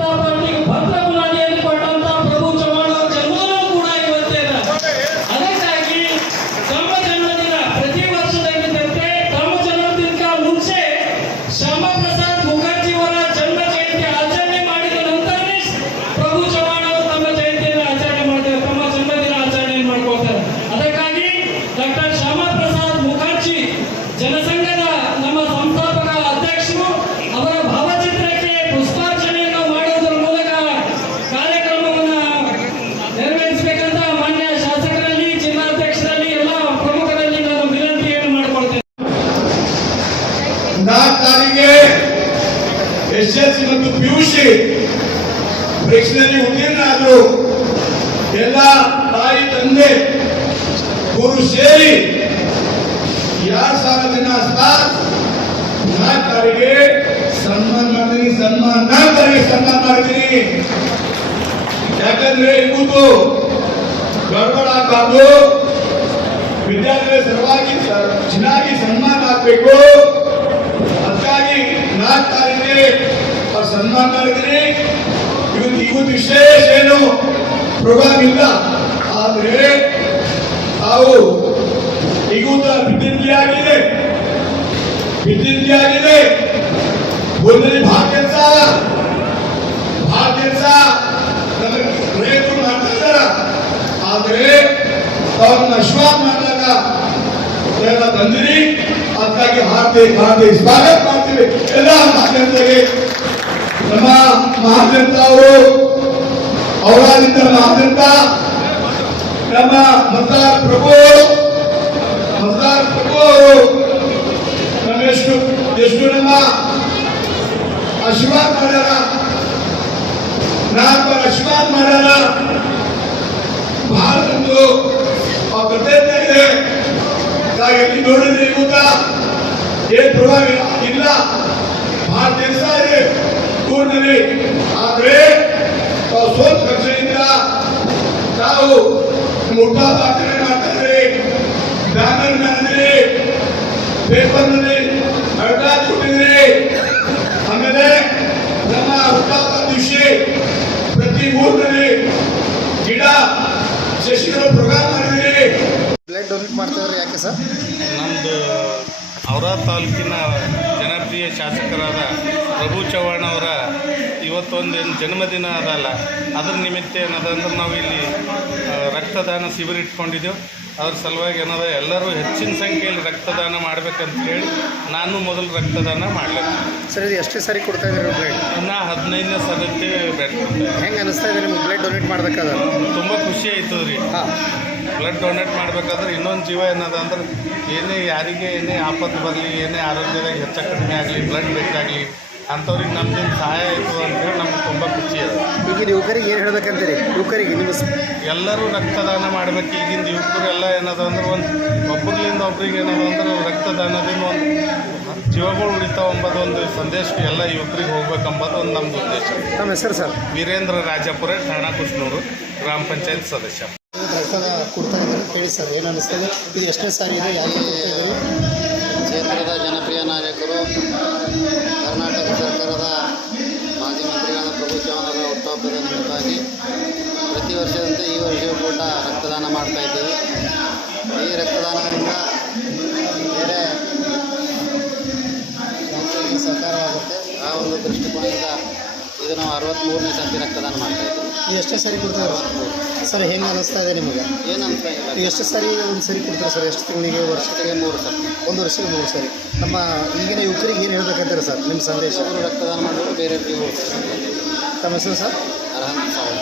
ಜನತಾ ಪಾರ್ಟಿಗೆ ಭದ್ರ ಬುನಾದಿಯನ್ನು ಕೊಟ್ಟಂತ ಪ್ರಭು ಚವ್ಹಾಣ್ ಅವರ ಜನ್ಮದಿನ ಕೂಡ ಇವತ್ತೇ ಇದೆ. ಅದಕ್ಕಾಗಿ ತಮ್ಮ ಜನ್ಮದಿನ ಪ್ರತಿ ವರ್ಷದಂತೆ ತಮ್ಮ ಜನ್ಮದಿನಕ್ಕೆ ಮುಂಚೆ ಶ್ಯಾಮಾ ಪ್ರಸಾದ್ ಮುಖರ್ಜಿ ಅವರ ಜನ್ಮ ಜಯಂತಿ ಆಚರಣೆ ಮಾಡಿದ ನಂತರನೇ ಪ್ರಭು ಚವ್ಹಾಣ್ ಅವರು ತಮ್ಮ ಜಯಂತಿಯನ್ನು ಆಚರಣೆ ಮಾಡ್ತಾರೆ, ತಮ್ಮ ಜನ್ಮದಿನ ಆಚರಣೆ ಮಾಡ್ಕೊಳ್ತಾರೆ. ಅದಕ್ಕಾಗಿ ಡಾಕ್ಟರ್ ಶ್ಯಾಮಾ ಪ್ರಸಾದ್ ಮುಖರ್ಜಿ ಜನಸಂಘದ ನಮ್ಮ ಸಂಸ್ಥಾಪಕ ಅಧ್ಯಕ್ಷರು ಅವರ ಭಾವಚಿತ್ರಕ್ಕೆ ಪುಷ್ಪಾರ್ಚನೆಯನ್ನು ಮಾಡುವುದರ ಮೂಲಕ ಕಾರ್ಯಕ್ರಮವನ್ನು ನೆರವೇರಿಸಬೇಕಂತ ಮಾನ್ಯ ಶಾಸಕರಲ್ಲಿ, ಜಿಲ್ಲಾಧ್ಯಕ್ಷರಲ್ಲಿ, ಎಲ್ಲ ಪ್ರಮುಖರಲ್ಲಿ ನಾನು ವಿನಂತಿಯನ್ನು ಮಾಡಿಕೊಳ್ತೇನೆ. 4 ತಾರೀಕಿಗೆ ಎಸ್ಎಸ್ಸಿ ಮತ್ತು ಪಿಯುಸಿ ಪರೀಕ್ಷೆಯಲ್ಲಿ ಉತ್ತೀರ್ಣ ಆದರು. ಎಲ್ಲ ತಾಯಿ ತಂದೆ ಗುರು ಸೇರಿ 2000 ಜನ ಸ್ಟಾಫ್ 4 ತಾರೀಕಿಗೆ ಸನ್ಮಾನ ಮಾಡ್ತೀನಿ. 4 ತಾರೀಕಿಗೆ ಸನ್ಮಾನ ಮಾಡ್ತೀನಿ. ಯಾಕಂದ್ರೆ ಇವತ್ತು ಗಡ್ಬಡ ಆಗಬಾರ್ದು, ವಿದ್ಯಾರ್ಥಿಗಳ ಸಲುವಾಗಿ ಚೆನ್ನಾಗಿ ಸನ್ಮಾನ ಆಗ್ಬೇಕು. ಅದಕ್ಕಾಗಿ 4 ತಾರೀಕಿಗೆ ಅವ್ರು ಸನ್ಮಾನ ಮಾಡಿದ್ದೀನಿ. ಇವತ್ತು ವಿಶೇಷ ಏನು ಪ್ರೋಗ್ರಾಮ್ ಇಲ್ಲ, ಆದ್ರೆ ತಾವು ಈಗೂತ ವಿದ್ಯುತ್ ಆಗಿದೆ ಒಂದಲ್ಲಿ ಭಾಳ ಕೆಲಸ ನಮಗೆ ರೈತರು ಮಾಡ್ತಾ ಇದ್ದಾರ. ಆದ್ರೆ ಅವ್ರನ್ನ ವಿಶ್ವಾಸ ಮಾಡಿದಾಗ ಎಲ್ಲ ಬಂದಿರಿ. ಅದಕ್ಕಾಗಿ ಹಾರ್ದಿಕ ಸ್ವಾಗತ ಮಾಡ್ತೀವಿ ಎಲ್ಲ ಮಹಾಜನತೆಗೆ. ನಮ್ಮ ಮಹಾಜನತ ಅವರು ಅವರಾದಿಂದ ಮಹಾಜನತ ನಮ್ಮ ಮತದಾರ ಪ್ರಭು ಅವರು ನಮ್ಮ ಎಷ್ಟು ನಮ್ಮ ಆಶೀರ್ವಾದ ಮಾಡ್ಯಾರ, 4 ಆಶೀರ್ವಾದ ಮಾಡ್ಯಾರ. ಬಹಳ ಒಂದು ಕೃತಜ್ಞತೆ ಇದೆ. ಎಲ್ಲಿ ನೋಡಿದ್ರೆ ಇವತ್ತ ಏನ್ ಪ್ರಭಾವ ಇಲ್ಲ, ಬಹಳ ಕೆಲಸ ಇದೆ ಊರಿನಲ್ಲಿ. ಆದ್ರೆ ತಾವು ಸೋತ್ ಕಕ್ಷೆಯಿಂದ ತಾವು ಹುಟ್ಟಾದ ಆಚರಣೆ ಮಾಡ್ತಾ ಇದ್ರಿ, ಬ್ಯಾನರ್ ಮಾಡಿದ್ರಿ, ಪೇಪರ್ನಲ್ಲಿ ಅಡ್ಡಾಚ್ ಕೊಟ್ಟಿದ್ರಿ. ಆಮೇಲೆ ನಮ್ಮ ಹುಟ್ಟಾದ ದಿವಸ ಪ್ರತಿ ಊರಿನಲ್ಲಿ ಗಿಡ ಸಸಿಗಳ ಪ್ರೋಗ್ರಾಮ್ ಮಾಡಿದ್ರಿ. ಬ್ಲಡ್ ಡೊನೇಟ್ ಮಾಡ್ತಿದ್ರೆ ಯಾಕೆ ಸರ್? ನಮ್ಮದು ಔರಾದ್ ತಾಲೂಕಿನ ಜನಪ್ರಿಯ ಶಾಸಕರಾದ ಪ್ರಭು ಚವ್ಹಾಣ್ ಅವರ ಇವತ್ತೊಂದು ಜನ್ಮದಿನ ಅದಲ್ಲ, ಅದ್ರ ನಿಮಿತ್ತ ಏನದಂದ್ರೆ ನಾವು ಇಲ್ಲಿ ರಕ್ತದಾನ ಶಿಬಿರ ಇಟ್ಕೊಂಡಿದ್ದೆವು. ಅದ್ರ ಸಲುವಾಗಿ ಏನದ ಎಲ್ಲರೂ ಹೆಚ್ಚಿನ ಸಂಖ್ಯೆಯಲ್ಲಿ ರಕ್ತದಾನ ಮಾಡ್ಬೇಕಂತ ಹೇಳಿ ನಾನು ಮೊದಲು ರಕ್ತದಾನ ಮಾಡಲಿಲ್ಲ. ಸರ್, ಇದು ಎಷ್ಟೇ ಸಾರಿ ಕೊಡ್ತಾ ಇದ್ದೀರಿ ಬ್ಲಡ್? ನಾ 15ನೇ ಸದಕ್ಕೆ ಬ್ಲಡ್ ಕೊಡ್ತೇವೆ. ಹೆಂಗೆ ಅನಿಸ್ತಾ ಇದೆ ನಿಮ್ಗೆ ಬ್ಲಡ್ ಡೊನೇಟ್ ಮಾಡ್ಬೇಕಾದ್ರೆ? ತುಂಬ ಖುಷಿ ಆಯ್ತದ ರೀ. ಬ್ಲಡ್ ಡೊನೇಟ್ ಮಾಡಬೇಕಾದ್ರೆ ಇನ್ನೊಂದು ಜೀವ ಏನದ ಅಂದ್ರೆ ಏನೇ ಯಾರಿಗೆ ಏನೇ ಆಪತ್ತು ಬರಲಿ, ಏನೇ ಆರೋಗ್ಯದಾಗ ಹೆಚ್ಚ ಕಡಿಮೆ ಆಗಲಿ, ಬ್ಲಡ್ ಬೇಕಾಗಲಿ ಅಂಥವ್ರಿಗೆ ನಮ್ದಿಂದ ಸಹಾಯ ಆಯಿತು ಅಂತೇಳಿ ನಮ್ಗೆ ತುಂಬ ಖುಷಿ ಅದ. ಈಗಿನ ಯುವಕರಿಗೆ ಏನು ಹೇಳ್ಬೇಕಂತೀರಿ? ಯುವಕರಿಗೆ ನಿಮ್ಮ ಎಲ್ಲರೂ ರಕ್ತದಾನ ಮಾಡಬೇಕು. ಈಗಿನ ಯುವಕರೆಲ್ಲ ಏನದ ಅಂದ್ರೆ ಒಬ್ಬರಿಂದ ಒಬ್ರಿಗೆ ಏನದ ಅಂದ್ರೆ ರಕ್ತದಾನದಿಂದ ಒಂದು ಜೀವಗಳು ಉಳಿತಾವ ಎಂಬುದು ಒಂದು ಸಂದೇಶ ಎಲ್ಲ ಯುವಕರಿಗೆ ಹೋಗ್ಬೇಕಂಬುದು ಒಂದು ನಮ್ಮದು ಉದ್ದೇಶ. ನಮ್ಮ ಹೆಸರು ಸರ್? ವೀರೇಂದ್ರ ರಾಜಪುರ, ಠಾಣಾ ಕುಷ್ನೂರು, ಗ್ರಾಮ ಪಂಚಾಯತ್ ಸದಸ್ಯ. ರಕ್ತ ಕೊಡ್ತಾ ಇದ್ದಾರೆ, ಹೇಳಿ ಸರ್, ಏನು ಅನಿಸ್ತದೆ? ಇದು ಎಷ್ಟನೇ ಸಾರಿ ಇದೆ, ಯಾಕೆ ಕೊಡ್ತಾ ಇದ್ದೀರಿ? ಕ್ಷೇತ್ರದ ಜನಪ್ರಿಯ ನಾಯಕರು, ಕರ್ನಾಟಕ ಸರ್ಕಾರದ ಮಾಜಿ ಮಂತ್ರಿಗಳಾದ ಪ್ರಭು ಚವ್ಹಾಣ್ ಅವರ ಹುಟ್ಟುಹಬ್ಬದ ನಿಮಿತ್ತವಾಗಿ ಪ್ರತಿ ವರ್ಷದಂತೆ ಈ ವರ್ಷವೂ ಕೂಡ ರಕ್ತದಾನ ಮಾಡ್ತಾ ಇದ್ದೀವಿ. ಈ ರಕ್ತದಾನದಿಂದ ಬೇರೆ ಸಹಕಾರವಾಗುತ್ತೆ. ಆ ಒಂದು ದೃಷ್ಟಿಕೋನದಿಂದ ಇದು ನಾವು 63ನೇ ಸರ್ತಿ ರಕ್ತದಾನ ಮಾಡ್ತಾ ಇದ್ದೀವಿ. ಇದು ಎಷ್ಟೇ ಸಾರಿ ಕೊಡ್ತಾರೆ ಸರ್? ಹೆಂಗೆ ಅನಿಸ್ತಾ ಇದೆ ನಿಮಗೆ? ಏನು ಅನಿಸ್ತಾ ಇಲ್ಲ. ಎಷ್ಟು ಸಾರಿ ಒಂದು ಸರಿ ಕೊಡ್ತಾರೆ ಸರ್? ಎಷ್ಟು ತಿಂಗಳಿಗೆ? ವರ್ಷಕ್ಕೆ 3 ಸರ್ತಿ. ಒಂದು ವರ್ಷಕ್ಕೆ 3 ಸಾರಿ. ನಮ್ಮ ಈಗಿನ ಯುವಕರಿಗೆ ಏನು ಹೇಳ್ಬೇಕಂತಾರೆ ಸರ್ ನಿಮ್ಮ ಸಂದೇಶ? ಅವರು ರಕ್ತದಾನ ಮಾಡೋರು ಬೇರೆ ತಮ್ಮ ಹೆಸರು ಸರ್? ಅರ್ಹಂತ್ ಸಾವು.